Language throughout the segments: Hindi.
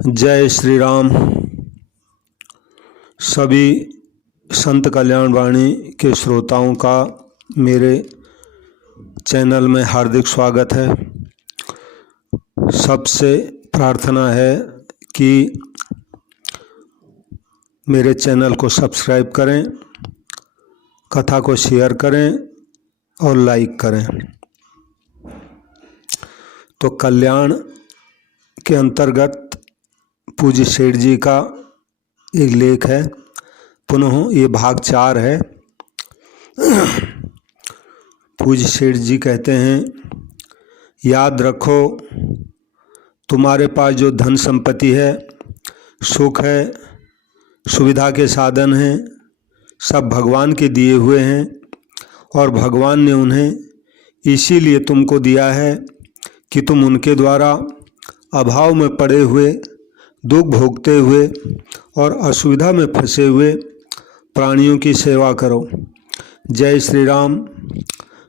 जय श्री राम। सभी संत कल्याण वाणी के श्रोताओं का मेरे चैनल में हार्दिक स्वागत है। सबसे प्रार्थना है कि मेरे चैनल को सब्सक्राइब करें, कथा को शेयर करें और लाइक करें। तो कल्याण के अंतर्गत पूज्य सेठ जी का एक लेख है, पुनः ये भाग 4 है। पूज्य सेठ जी कहते हैं, याद रखो तुम्हारे पास जो धन संपत्ति है, सुख है, सुविधा के साधन हैं, सब भगवान के दिए हुए हैं और भगवान ने उन्हें इसीलिए तुमको दिया है कि तुम उनके द्वारा अभाव में पड़े हुए, दुख भोगते हुए और असुविधा में फंसे हुए प्राणियों की सेवा करो। जय श्री राम।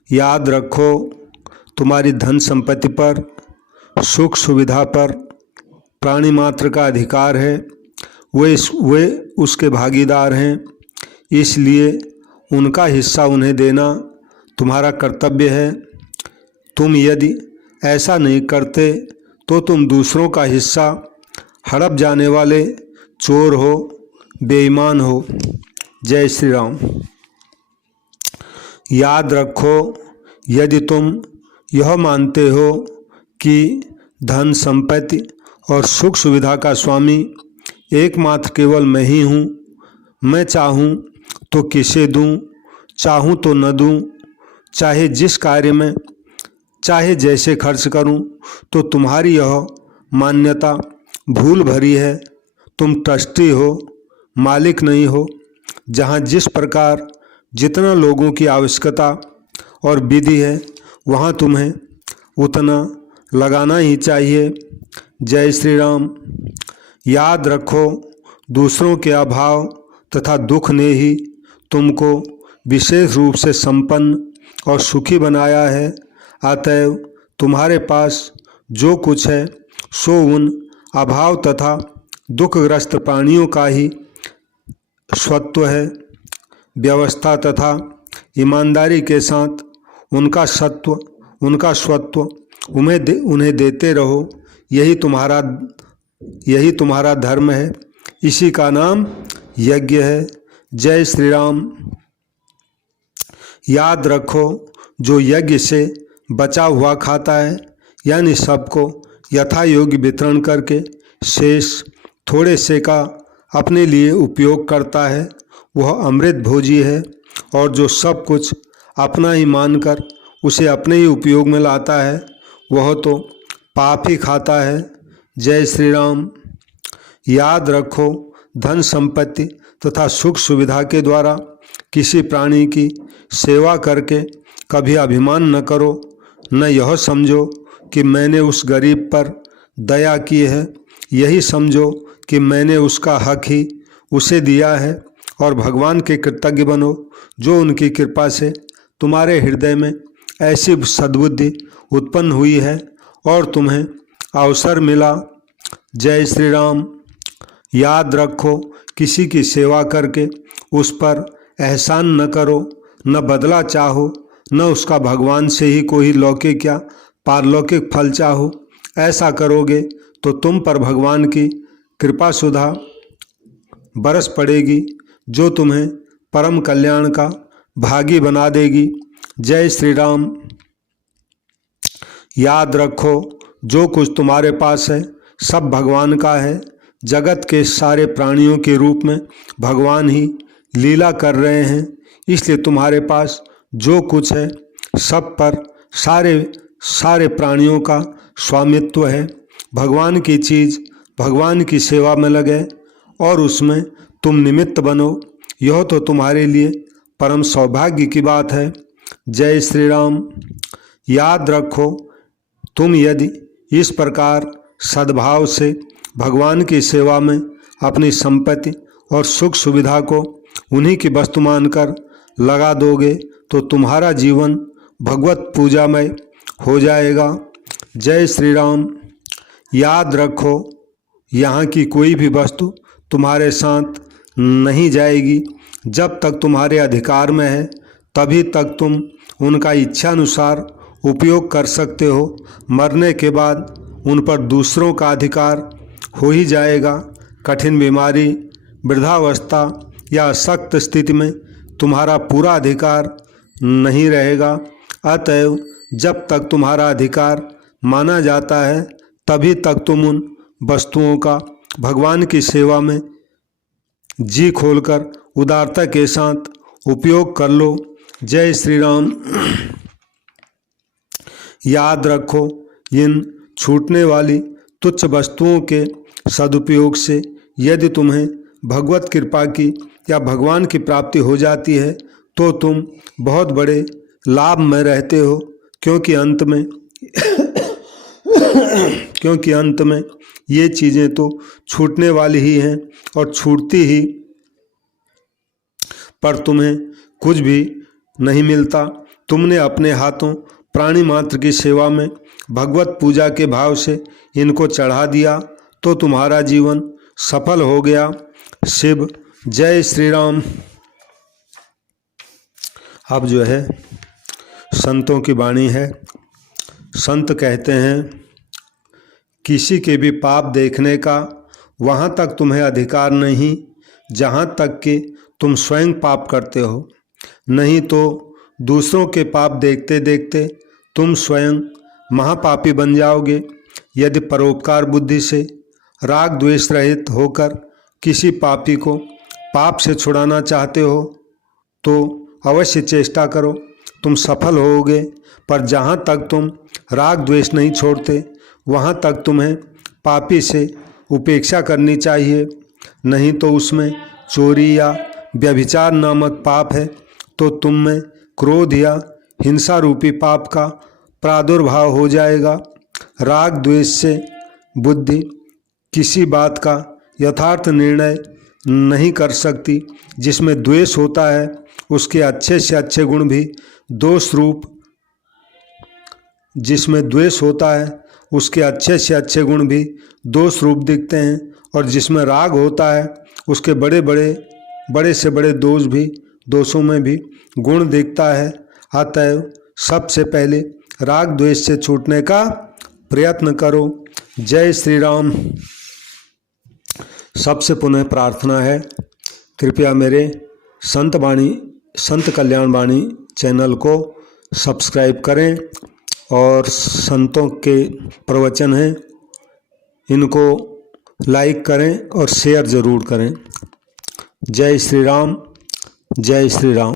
याद रखो तुम्हारी धन संपत्ति पर, सुख सुविधा पर प्राणी मात्र का अधिकार है, वे उसके भागीदार हैं, इसलिए उनका हिस्सा उन्हें देना तुम्हारा कर्तव्य है। तुम यदि ऐसा नहीं करते तो तुम दूसरों का हिस्सा हड़प जाने वाले चोर हो, बेईमान हो। जय श्री राम। याद रखो यदि तुम यह मानते हो कि धन संपत्ति और सुख सुविधा का स्वामी एकमात्र केवल मैं ही हूँ, मैं चाहूँ तो किसे दूँ, चाहूँ तो न दूँ, चाहे जिस कार्य में चाहे जैसे खर्च करूं, तो तुम्हारी यह मान्यता भूल भरी है। तुम ट्रस्टी हो, मालिक नहीं हो। जहां जिस प्रकार जितना लोगों की आवश्यकता और विधि है, वहां तुम्हें उतना लगाना ही चाहिए। जय श्री राम। याद रखो दूसरों के अभाव तथा दुख ने ही तुमको विशेष रूप से संपन्न और सुखी बनाया है। अतएव तुम्हारे पास जो कुछ है सो उन अभाव तथा दुखग्रस्त प्राणियों का ही स्वत्व है। व्यवस्था तथा ईमानदारी के साथ उनका स्वत्व उन्हें देते रहो। यही तुम्हारा धर्म है। इसी का नाम यज्ञ है। जय श्री राम। याद रखो जो यज्ञ से बचा हुआ खाता है, यानी सबको यथा योग्य वितरण करके शेष थोड़े से का अपने लिए उपयोग करता है, वह अमृत भोजी है। और जो सब कुछ अपना ही मानकर उसे अपने ही उपयोग में लाता है, वह तो पाप ही खाता है। जय श्री राम। याद रखो धन संपत्ति तथा सुख सुविधा के द्वारा किसी प्राणी की सेवा करके कभी अभिमान न करो, न यह समझो कि मैंने उस गरीब पर दया की है, यही समझो कि मैंने उसका हक ही उसे दिया है। और भगवान के कृतज्ञ बनो जो उनकी कृपा से तुम्हारे हृदय में ऐसी सद्बुद्धि उत्पन्न हुई है और तुम्हें अवसर मिला। जय श्री राम। याद रखो किसी की सेवा करके उस पर एहसान न करो, न बदला चाहो, न उसका भगवान से ही कोई लौकिक या पारलौकिक फल चाहो। ऐसा करोगे तो तुम पर भगवान की कृपा सुधा बरस पड़ेगी, जो तुम्हें परम कल्याण का भागी बना देगी। जय श्री राम। याद रखो जो कुछ तुम्हारे पास है सब भगवान का है। जगत के सारे प्राणियों के रूप में भगवान ही लीला कर रहे हैं, इसलिए तुम्हारे पास जो कुछ है सब पर सारे प्राणियों का स्वामित्व है। भगवान की चीज़ भगवान की सेवा में लगे और उसमें तुम निमित्त बनो, यह तो तुम्हारे लिए परम सौभाग्य की बात है। जय श्री राम। याद रखो तुम यदि इस प्रकार सद्भाव से भगवान की सेवा में अपनी संपत्ति और सुख सुविधा को उन्हीं की वस्तु मानकर लगा दोगे तो तुम्हारा जीवन भगवत पूजामय हो जाएगा। जय श्री राम। याद रखो यहाँ की कोई भी वस्तु तुम्हारे साथ नहीं जाएगी। जब तक तुम्हारे अधिकार में है तभी तक तुम उनका इच्छानुसार उपयोग कर सकते हो। मरने के बाद उन पर दूसरों का अधिकार हो ही जाएगा। कठिन बीमारी, वृद्धावस्था या सख्त स्थिति में तुम्हारा पूरा अधिकार नहीं रहेगा। अतएव जब तक तुम्हारा अधिकार माना जाता है तभी तक तुम उन वस्तुओं का भगवान की सेवा में जी खोलकर उदारता के साथ उपयोग कर लो। जय श्री राम। याद रखो, इन छूटने वाली तुच्छ वस्तुओं के सदुपयोग से यदि तुम्हें भगवत कृपा की या भगवान की प्राप्ति हो जाती है तो तुम बहुत बड़े लाभ में रहते हो, क्योंकि अंत में ये चीज़ें तो छूटने वाली ही हैं और छूटती ही, पर तुम्हें कुछ भी नहीं मिलता। तुमने अपने हाथों प्राणी मात्र की सेवा में भगवत पूजा के भाव से इनको चढ़ा दिया तो तुम्हारा जीवन सफल हो गया। शिव जय श्री राम। अब जो है संतों की वाणी है। संत कहते हैं, किसी के भी पाप देखने का वहाँ तक तुम्हें अधिकार नहीं जहाँ तक कि तुम स्वयं पाप करते हो। नहीं तो दूसरों के पाप देखते देखते तुम स्वयं महापापी बन जाओगे। यदि परोपकार बुद्धि से राग द्वेष रहित होकर किसी पापी को पाप से छुड़ाना चाहते हो तो अवश्य चेष्टा करो, तुम सफल होगे। पर जहाँ तक तुम राग द्वेष नहीं छोड़ते वहाँ तक तुम्हें पापी से उपेक्षा करनी चाहिए। नहीं तो उसमें चोरी या व्यभिचार नामक पाप है तो तुम में क्रोध या हिंसा रूपी पाप का प्रादुर्भाव हो जाएगा। राग द्वेष से बुद्धि किसी बात का यथार्थ निर्णय नहीं कर सकती। जिसमें द्वेष होता है उसके अच्छे से अच्छे गुण भी दोष रूप दिखते हैं, और जिसमें राग होता है उसके बड़े से बड़े दोषों में भी गुण दिखता है। अतएव सबसे पहले राग द्वेष से छूटने का प्रयत्न करो। जय श्री राम। सबसे पुनः प्रार्थना है, कृपया मेरे संत कल्याण वाणी चैनल को सब्सक्राइब करें और संतों के प्रवचन हैं इनको लाइक करें और शेयर ज़रूर करें। जय श्री राम। जय श्री राम।